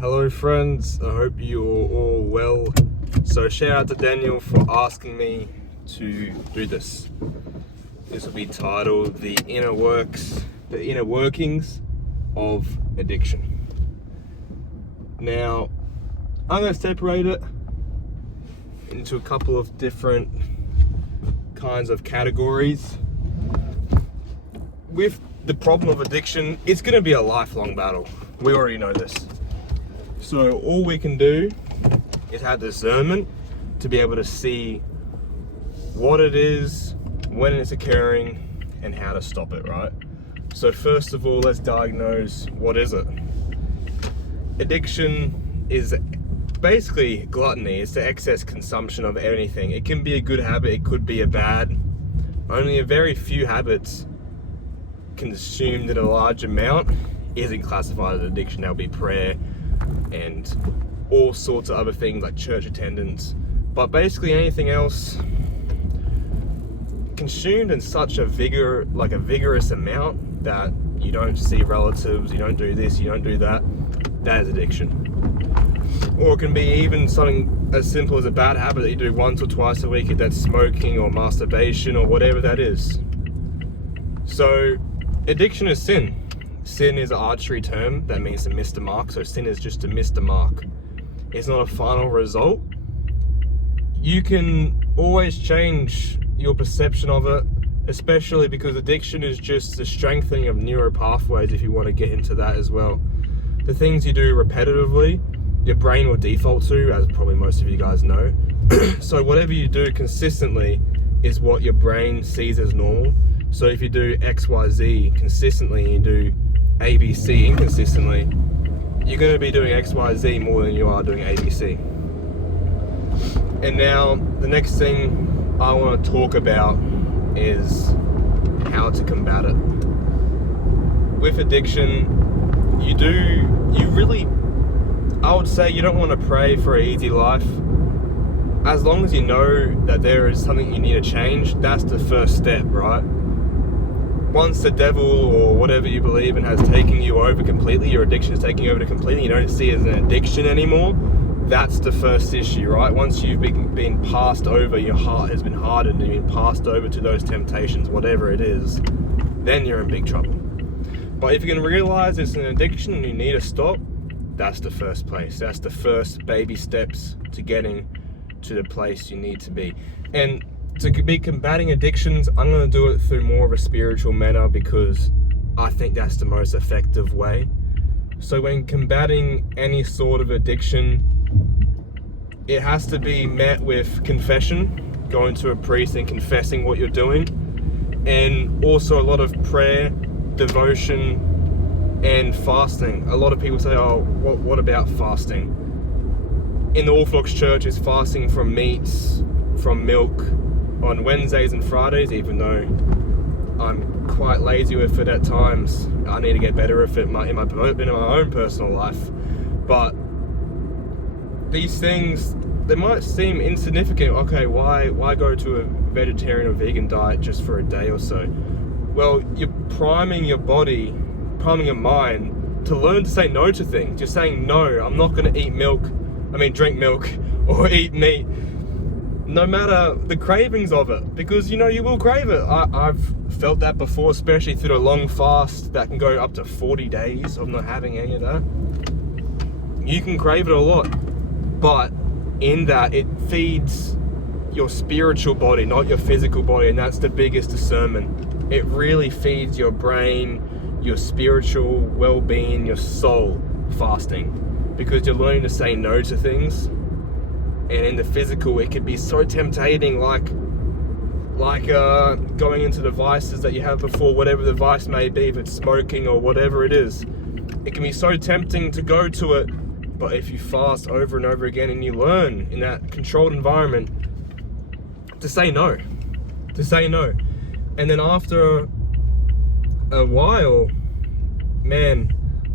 Hello friends, I hope you're all well. So shout out to Daniel for asking me to do this. This will be titled The Inner Workings of Addiction. Now, I'm going to separate it into a couple of different kinds of categories. With the problem of addiction, it's going to be a lifelong battle. We already know this. So all we can do is have discernment to be able to see what it is, when it's occurring, and how to stop it, right? So first of all, let's diagnose what is it. Addiction is basically gluttony. It's the excess consumption of anything. It can be a good habit, it could be a bad. Only a very few habits consumed in a large amount isn't classified as addiction. That'll be prayer and all sorts of other things like church attendance. But basically anything else consumed in such a vigorous amount that you don't see relatives, you don't do this, you don't do that, that is addiction. Or it can be even something as simple as a bad habit that you do once or twice a week, if that's smoking or masturbation or whatever that is. So addiction is sin. Sin is an archery term that means to miss the mark. So sin is just to miss the mark. It's not a final result. You can always change your perception of it, especially because addiction is just the strengthening of neural pathways, if you want to get into that as well. The things you do repetitively, your brain will default to, as probably most of you guys know. So whatever you do consistently is what your brain sees as normal. So if you do XYZ consistently and you do ABC inconsistently, you're going to be doing XYZ more than you are doing ABC. And now the next thing I want to talk about is how to combat it. With addiction, I would say you don't want to pray for an easy life. As long as you know that there is something you need to change, that's the first step, right? Once the devil or whatever you believe in has taken you over completely, your addiction is taking you over completely, you don't see it as an addiction anymore, that's the first issue, right? Once you've been passed over, your heart has been hardened, you've been passed over to those temptations, whatever it is, then you're in big trouble. But if you can realize it's an addiction and you need to stop, that's the first place. That's the first baby steps to getting to the place you need to be. And to be combating addictions, I'm going to do it through more of a spiritual manner because I think that's the most effective way. So when combating any sort of addiction, it has to be met with confession, going to a priest and confessing what you're doing, and also a lot of prayer, devotion, and fasting. A lot of people say, oh, what about fasting? In the Orthodox Church, it's fasting from meats, from milk, on Wednesdays and Fridays, even though I'm quite lazy with it at times. I need to get better with it in my own personal life. But these things, they might seem insignificant. Okay, why go to a vegetarian or vegan diet just for a day or so? Well, you're priming your body, priming your mind to learn to say no to things. You're saying, no, I'm not going to drink milk or eat meat, no matter the cravings of it, because you will crave it. I've felt that before, especially through a long fast that can go up to 40 days of not having any of that. You can crave it a lot, but in that it feeds your spiritual body, not your physical body, and that's the biggest discernment. It really feeds your brain, your spiritual well-being, your soul, fasting, because you're learning to say no to things. And in the physical, it can be so temptating, like going into the vices that you have before, whatever the vice may be, if it's smoking or whatever it is. It can be so tempting to go to it, but if you fast over and over again and you learn in that controlled environment to say no, and then after a while, man,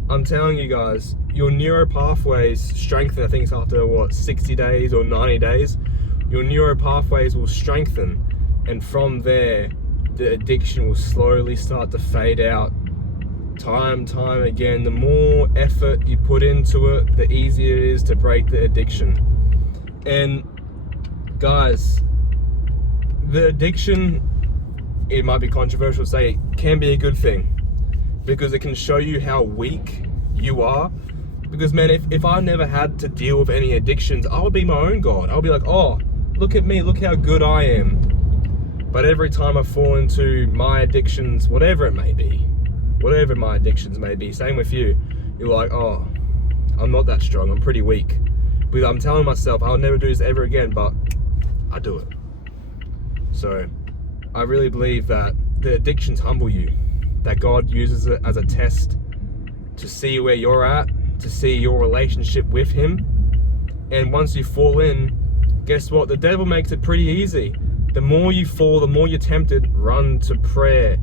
I'm telling you guys, your neural pathways strengthen. I think it's after 60 days or 90 days, your neural pathways will strengthen, and from there the addiction will slowly start to fade out time again. The more effort you put into it, the easier it is to break the addiction. And guys, the addiction, it might be controversial to say, it can be a good thing, because it can show you how weak you are. Because man, if I never had to deal with any addictions, I would be my own God. I'll be like, oh, look at me, look how good I am. But every time I fall into my addictions, whatever my addictions may be, same with you, you're like, oh, I'm not that strong, I'm pretty weak. Because I'm telling myself I'll never do this ever again, but I do it. So I really believe that the addictions humble you, that God uses it as a test to see where you're at, to see your relationship with Him. And once you fall in, guess what? The devil makes it pretty easy. The more you fall, the more you're tempted, run to prayer.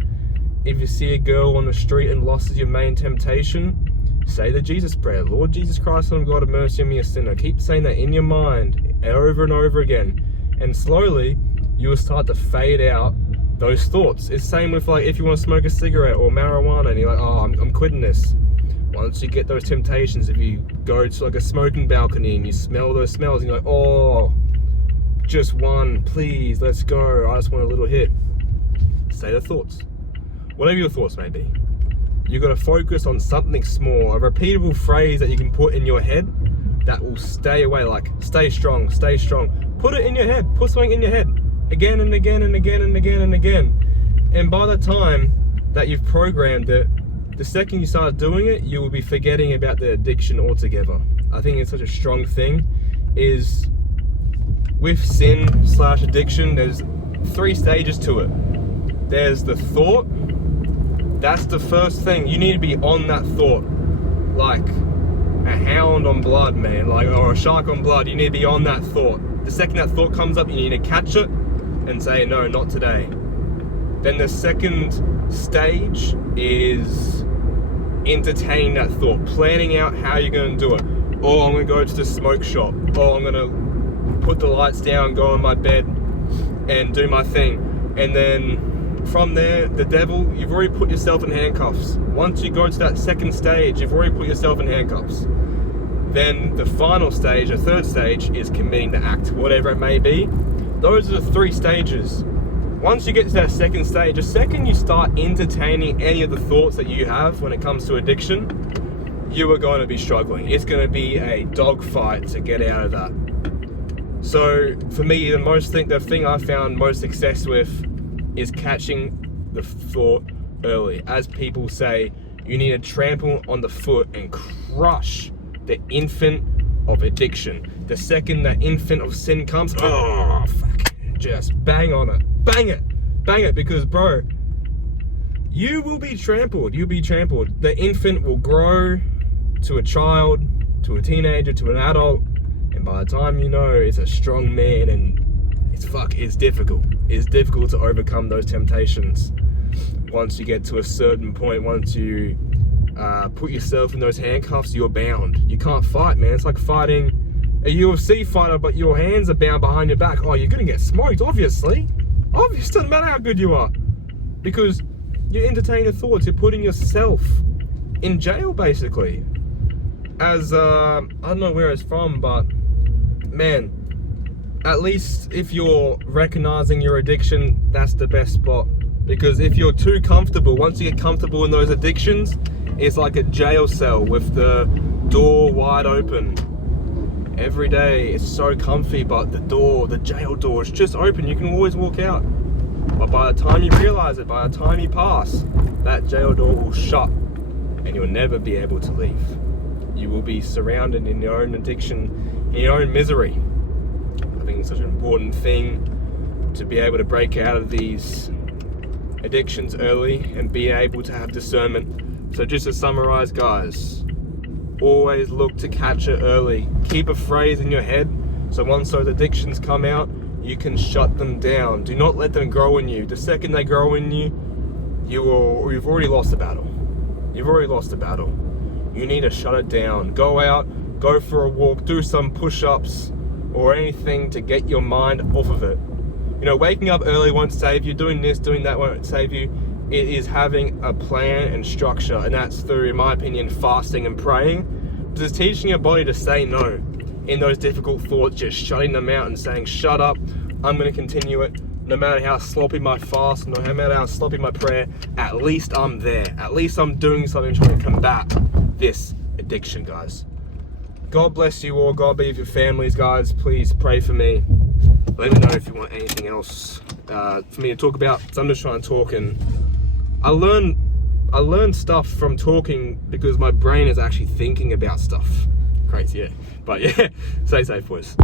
If you see a girl on the street and lost is your main temptation, say the Jesus prayer. Lord Jesus Christ, Son of God, have mercy on me, a sinner. Keep saying that in your mind over and over again. And slowly, you will start to fade out those thoughts. It's the same with like if you want to smoke a cigarette or marijuana and you're like, oh, I'm quitting this. Once you get those temptations, if you go to like a smoking balcony and you smell those smells and you're like, oh, just one, please, let's go. I just want a little hit. Say the thoughts. Whatever your thoughts may be. You got to focus on something small, a repeatable phrase that you can put in your head that will stay away, like stay strong, stay strong. Put it in your head, put something in your head again and again and again and again and again. And by the time that you've programmed it, the second you start doing it, you will be forgetting about the addiction altogether. I think it's such a strong thing, is with sin/addiction, there's 3 stages to it. There's the thought. That's the first thing. You need to be on that thought, like a hound on blood, man, like, or a shark on blood. You need to be on that thought. The second that thought comes up, you need to catch it and say, no, not today. Then the second stage is entertaining that thought, planning out how you're going to do it. Oh, I'm going to go to the smoke shop. Oh, I'm going to put the lights down, go in my bed and do my thing. And then from there, the devil, you've already put yourself in handcuffs. Once you go to that second stage, you've already put yourself in handcuffs. Then the final stage, the third stage, is committing the act, whatever it may be. Those are the 3 stages. Once you get to that second stage, the second you start entertaining any of the thoughts that you have when it comes to addiction, you are going to be struggling. It's going to be a dogfight to get out of that. So for me, the thing I found most success with is catching the thought early. As people say, you need to trample on the foot and crush the infant of addiction. The second that infant of sin comes, oh, fuck, just bang on it. Bang it, because bro, you will be trampled. You'll be trampled. The infant will grow to a child, to a teenager, to an adult, and by the time you know, it's a strong man, and it's difficult. It's difficult to overcome those temptations. Once you get to a certain point, once you put yourself in those handcuffs, you're bound. You can't fight, man. It's like fighting a UFC fighter, but your hands are bound behind your back. Oh, you're gonna get smoked, obviously. Obviously, doesn't matter how good you are, because you're entertaining the thoughts. You're putting yourself in jail, basically. As I don't know where it's from, but man, at least if you're recognizing your addiction, that's the best spot. Because if you're too comfortable, once you get comfortable in those addictions, it's like a jail cell with the door wide open. Every day it's so comfy, but the jail door is just open. You can always walk out. But by the time you realize it, by the time you pass, that jail door will shut and you'll never be able to leave. You will be surrounded in your own addiction, in your own misery. I think it's such an important thing to be able to break out of these addictions early and be able to have discernment. So just to summarize, guys, always look to catch it early. Keep a phrase in your head, so once those addictions come out, you can shut them down. Do not let them grow in you. The second they grow in you, you've already lost the battle. You've already lost the battle. You need to shut it down. Go out, go for a walk, do some push-ups or anything to get your mind off of it. You know, waking up early won't save you. Doing this, doing that won't save you. It is having a plan and structure, and that's through, in my opinion, fasting and praying. Because it's teaching your body to say no in those difficult thoughts, just shutting them out and saying, shut up, I'm going to continue it. No matter how sloppy my fast, no matter how sloppy my prayer, at least I'm there. At least I'm doing something trying to combat this addiction, guys. God bless you all. God be with your families, guys. Please pray for me. Let me know if you want anything else for me to talk about. So I'm just trying to talk, and I learn stuff from talking because my brain is actually thinking about stuff. Crazy, yeah. But yeah, stay safe, boys.